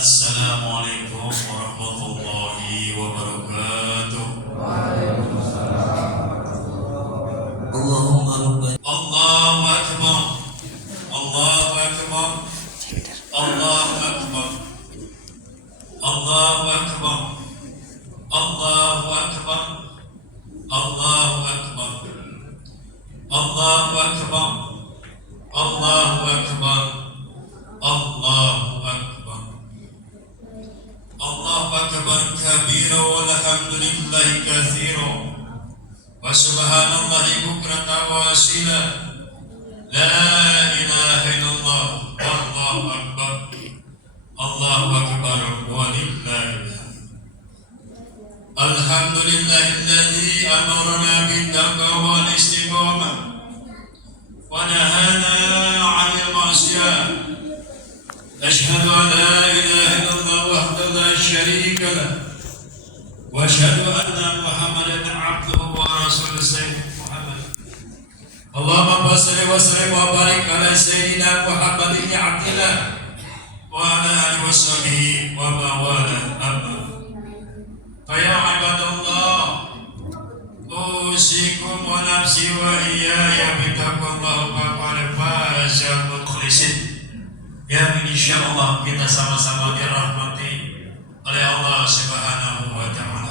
Assalamualaikum warahmatullahi wabarakatuh. Allahumma rabbana Allahu akbar. Allahu akbar. Allahu akbar. Allahu akbar. Allahu akbar. Allahu akbar. Allahu akbar. Allahu akbar. Allahu akbar. Allahu akbar kabira walhamdulillahi katsira wa subhanallahi bukratan wa asila. La ilaha illallah wallahu akbar. Allahu akbar walillahi. Alhamdulillahilladzi amarna bittaqwa wal istiqamah wa nahana 'anil ma'siyah. أشهد أن لا إله إلا الله وحده لا شريك له وأشهد أن محمدا عبده ورسوله سيدنا محمد. اللهم صل وسلم وبارك على سيدنا محمد بن عبد الله وعلى آله وصحبه ومن والاه أما فيا عباد الله أوصيكم ونفسي وإياي بتقوى الله فقد فاز المخلصين. Yang insyaallah kita sama-sama dirahmati oleh Allah Subhanahu wa taala.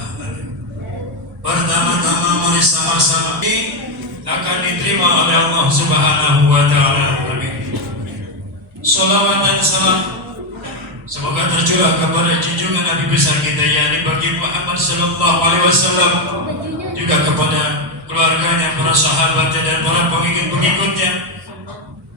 Pertama-tama mari sama-sama akan diterima oleh Allah Subhanahu wa taala. Shalawat dan salam semoga tercurah kepada junjungan Nabi besar kita yakni Nabi Muhammad sallallahu alaihi wasallam, juga kepada keluarganya, para sahabatnya dan para pengikut-pengikutnya,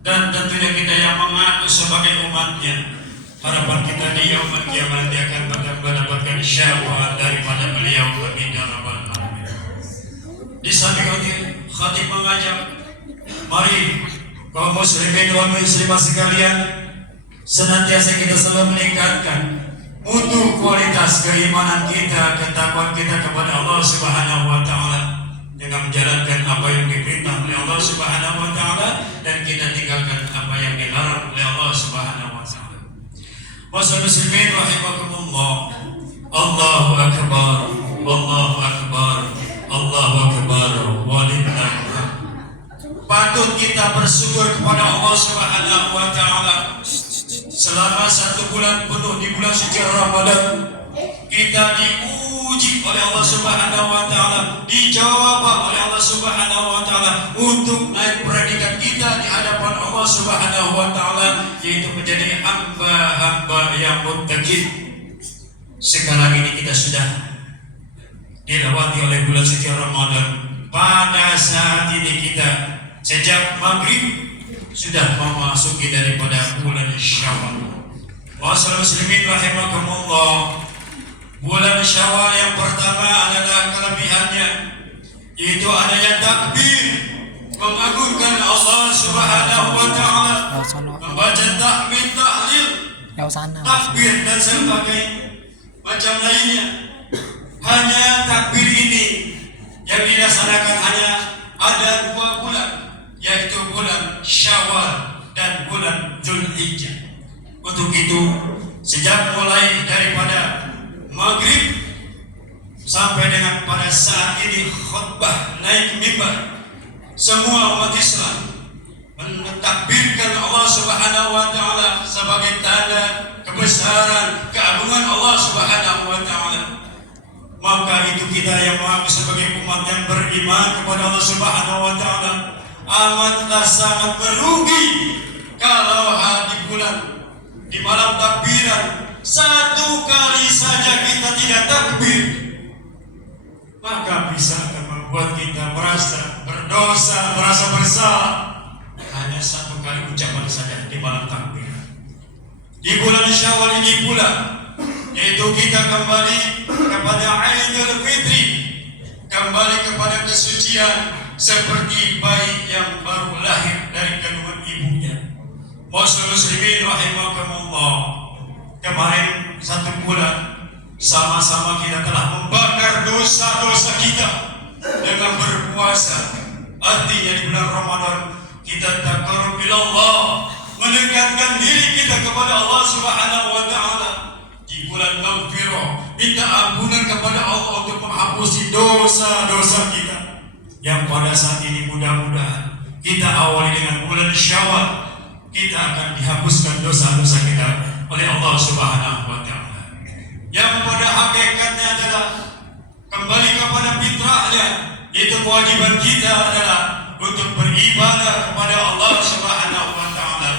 dan tentunya kita yang mengaku sebagai umatnya. Harapan kita di yaumul kiamat dia akan mendapatkan syafaat daripada beliau. Amin ya rabbal alamin. Di samping itu khatib mengajak, mari kaum muslimin dan muslimah sekalian, senantiasa kita selalu meningkatkan mutu kualitas keimanan kita, ketakwaan kita kepada Allah Subhanahu wa taala dengan menjalankan apa yang diperintah oleh Allah Subhanahu wa taala dan kita tinggalkan apa yang dilarang oleh Allah Subhanahu wa taala. Wassalamu muslimin rahimakumullah. Allahu akbar. Allahu akbar. Allahu akbar. Walillahi hamd. Patut kita bersyukur kepada Allah Subhanahu wa taala. Selama 1 bulan penuh di bulan suci Ramadan kita diuji oleh Allah Subhanahu wa taala, dijawab oleh Allah Subhanahu wa taala untuk naik predikat kita di hadapan Allah Subhanahu wa taala, yaitu menjadi hamba-hamba yang muttaqin. Sekarang ini kita sudah dilewati oleh bulan suci Ramadan. Pada saat ini kita sejak maghrib sudah memasuki daripada bulan Syawal. Wassalamu muslimin rahimakumullah. Bulan Syawal yang pertama adalah kelebihannya, yaitu adanya takbir, mengagungkan Allah Subhanahu wa taala, membaca tahmid, tahlil, takbir dan sebagainya macam lainnya. Hanya takbir ini yang dilaksanakan hanya ada 2 bulan, yaitu bulan Syawal dan bulan Dzulhijjah. Untuk itu sejak mulai daripada maghrib sampai dengan pada saat ini khutbah naik mimbar, semua umat Islam mentakbirkan Allah Subhanahu wa taala sebagai tanda kebesaran keagungan Allah Subhanahu wa taala. Maka itu kita yang mengaku sebagai umat yang beriman kepada Allah Subhanahu wa taala amatlah sangat merugi kalau di bulan di malam takbiran 1 kali saja kita tidak takbir, maka bisa akan membuat kita merasa berdosa, merasa bersalah. Hanya 1 kali ucapan saja di malam takbir. Di bulan Syawal ini pula, yaitu kita kembali kepada Aidul Fitri, kembali kepada kesucian seperti bayi yang baru lahir dari kandungan ibunya. Muslimin rahimakumullah. Kemarin 1 bulan sama-sama kita telah membakar dosa-dosa kita dengan berpuasa. Artinya di bulan Ramadan kita taqarrub ila Allah, mendekatkan diri kita kepada Allah Subhanahu wa taala al-maghfirah, minta ampunan kepada Allah untuk menghapusi dosa-dosa kita. Yang pada saat ini mudah-mudahan kita awali dengan bulan Syawal, kita akan dihapuskan dosa-dosa kita oleh Allah Subhanahu wa Ta'ala. Yang pada hakikatnya adalah kembali kepada fitrahnya, itu kewajiban kita adalah untuk beribadah kepada Allah Subhanahu wa Ta'ala.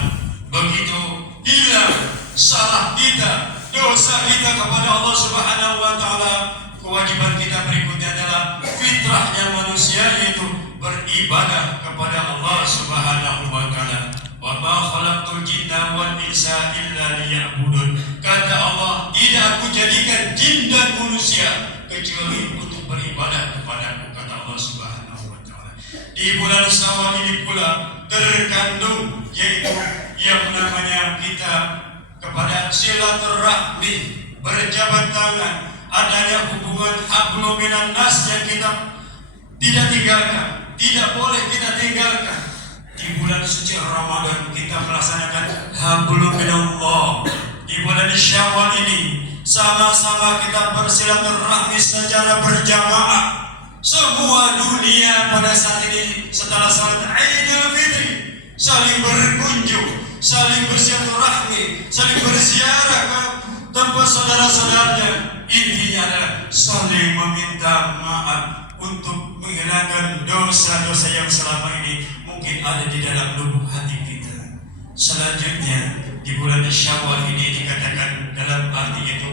Begitu hilang salah kita, dosa kita kepada Allah Subhanahu wa Ta'ala, kewajiban kita berikutnya adalah fitrahnya manusia, yaitu beribadah kepada Allah Subhanahu wa Ta'ala. Wa ma khalaqtul jinna wal insa illa liya'budun. Kata Allah, tidak aku jadikan jin dan manusia kecuali untuk beribadah kepadaku, kata Allah Subhanahu wa Ta'ala. Di bulan Syawal ini pula terkandung yaitu yang namanya kita kepada silaturahmi, berjabat tangan, adanya hubungan hablum minan nas yang kita tidak tinggalkan, tidak boleh kita tinggalkan. Di bulan suci Ramadan kita melaksanakan hablum minallah. Di bulan Syawal ini sama-sama kita bersilaturahmi secara berjamaah. Semua dunia pada saat ini setelah salat Idul Fitri saling berkunjung, saling bersilaturahmi, saling berziarah ke tempat saudara-saudaranya. Intinya adalah saling meminta maaf untuk menghilangkan dosa-dosa yang selama ini mungkin ada di dalam lubuk hati kita. Selanjutnya di bulan Syawal ini dikatakan dalam arti itu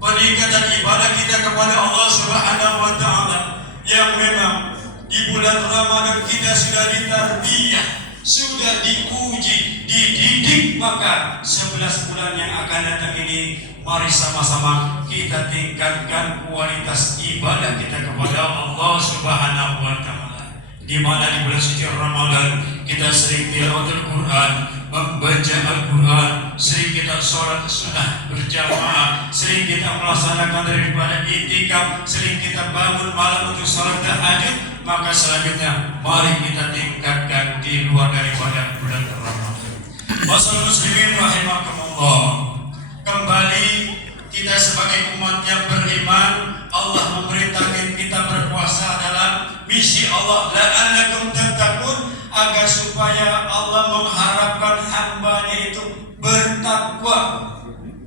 peningkatan ibadah kita kepada Allah Subhanahu wa Ta'ala, yang memang di bulan Ramadan kita sudah ditarbiyah, sudah diuji, dididik, maka 11 bulan yang akan datang ini mari sama-sama kita tingkatkan kualitas ibadah kita kepada Allah Subhanahu wa Ta'ala. Di mana di bulan suci Ramadan kita sering tilawatul Quran, membaca Al-Quran, sering kita sholat sunnah berjamaah, sering kita melaksanakan daripada i'tikaf, sering kita bangun malam untuk sholat tahajud. Maka selanjutnya mari kita tingkatkan di luar daripada bulan Ramadan. Masyaallah muslimin rahimakumullah. Kembali kita sebagai umat yang beriman, Allah memerintahkan kita berpuasa dalam misi Allah, la'allakum tattaqun, agar supaya Allah mengharapkan hambanya itu bertakwa.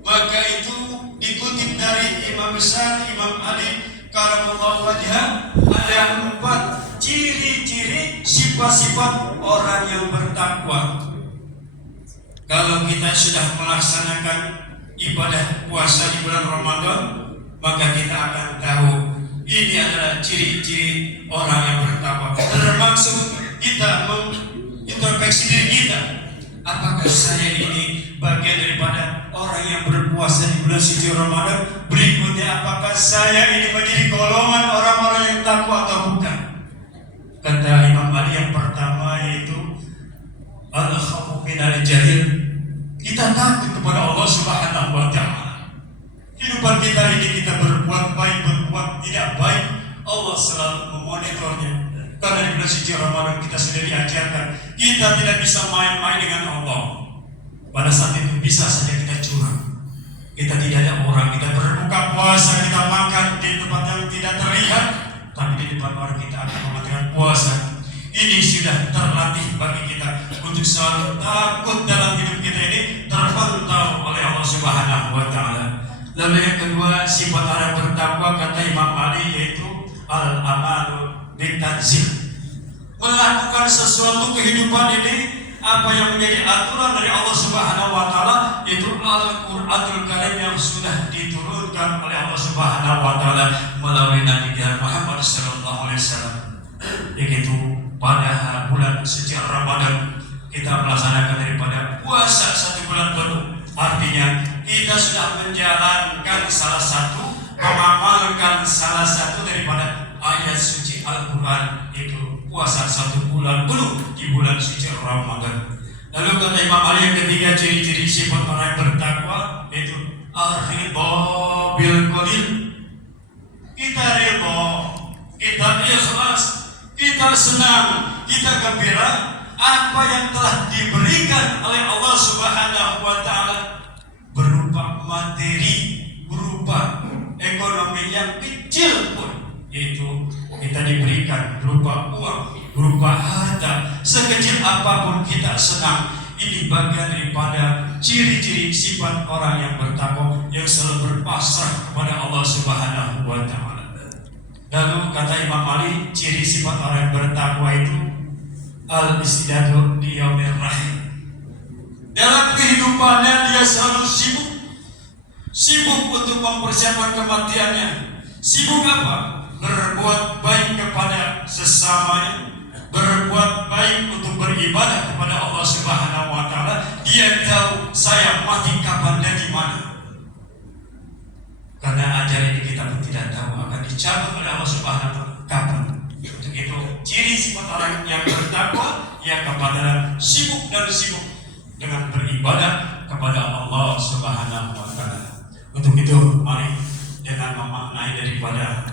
Maka itu dikutip dari Imam besar Imam Ali karamallahu wajhah, ada 4 ciri-ciri sifat-sifat orang yang bertakwa. Kalau kita sudah melaksanakan ibadah puasa di bulan Ramadan, maka kita akan tahu ini adalah ciri-ciri orang yang bertakwa. Termasuk kita mengintrospeksi diri kita, apakah saya ini bagian daripada orang yang berpuasa di bulan suci Ramadan? Berikutnya, apakah saya ini menjadi golongan orang-orang yang takwa atau bukan? Kata Imam Ali yang pertama yaitu al-khawfu minal jahil. Kita takut kepada Allah Subhanahu wa Ta'ala. Kehidupan kita ini kita berbuat baik, berbuat tidak baik, Allah selalu memonitornya. Karena di bulan suci Ramadan kita sudah diajarkan kita tidak bisa main-main dengan Allah. Pada saat itu bisa saja kita curang, kita tidak ada orang, kita berbuka puasa, kita makan di tempat yang tidak terlihat, tapi di depan orang kita akan mengatakan puasa. Ini sudah terlatih bagi kita untuk selalu takut dalam hidup kita ini terpantau oleh Allah Subhanahu wa Ta'ala. Lalu yang kedua, sifat orang bertakwa kata Imam Ali yaitu al-amalu bitanzil. Melakukan sesuatu kehidupan ini apa yang menjadi aturan dari Allah Subhanahu wa Ta'ala, itu Al-Qur'anul Karim yang sudah diturunkan oleh Allah Subhanahu wa Ta'ala melalui Nabi Muhammad sallallahu alaihi wasallam. Begitu pada bulan suci Ramadan kita melaksanakan daripada puasa 1 bulan penuh. Artinya kita sudah menjalankan salah satu, mengamalkan salah satu daripada ayat suci Al-Quran, itu puasa 1 bulan penuh di bulan suci Ramadan. Lalu kata Imam Ali yang ketiga ciri-ciri sifat orang yang bertakwa yaitu ar-ridha bil qalil. Kita ridha, kita ikhlas, kita senang, kita gembira apa yang telah diberikan oleh Allah Subhanahu wa Ta'ala berupa kecil pun, yaitu kita diberikan berupa uang, berupa harta, sekecil apapun kita senang. Ini bagian daripada ciri-ciri sifat orang yang bertakwa, yang selalu berpasrah kepada Allah Subhanahu wa Ta'ala. Lalu kata Imam Ali, ciri sifat orang yang bertakwa itu al-istidadu di yaumir rahim. Dalam kehidupannya dia selalu sibuk untuk mempersiapkan kematiannya. Sibuk apa? Berbuat baik kepada sesamanya, berbuat baik untuk beribadah kepada Allah Subhanahu wa Ta'ala. Dia tahu saya mati kapan dan di mana. Karena ajal ini kita pun tidak tahu akan dicabut oleh Allah Subhanahu wa Ta'ala kapan. Untuk itu ciri sifat orang yang bertakwa, yang kepada sibuk dengan beribadah kepada Allah Subhanahu wa Ta'ala. Untuk itu mari dengan memaknai daripada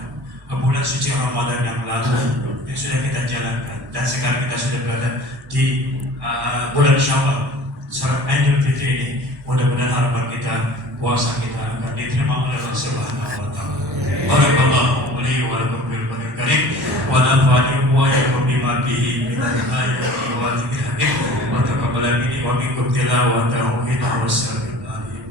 bulan suci Ramadan yang lalu yang sudah kita jalankan, dan sekarang kita sudah berada di bulan Syawal, Salat Idul Fitri ini. Mudah-mudahan harapan kita, puasa kita akan diterima oleh Allah Subhanahu wa Ta'ala. Barakallahu li wa lakum bil Qur'anil Karim wa nafa'ani wa iyyakum bima fihi min al-ayati wa dzikril hakim wa taqabbal minni wa minkum tilawatahu innahu sami'un alim.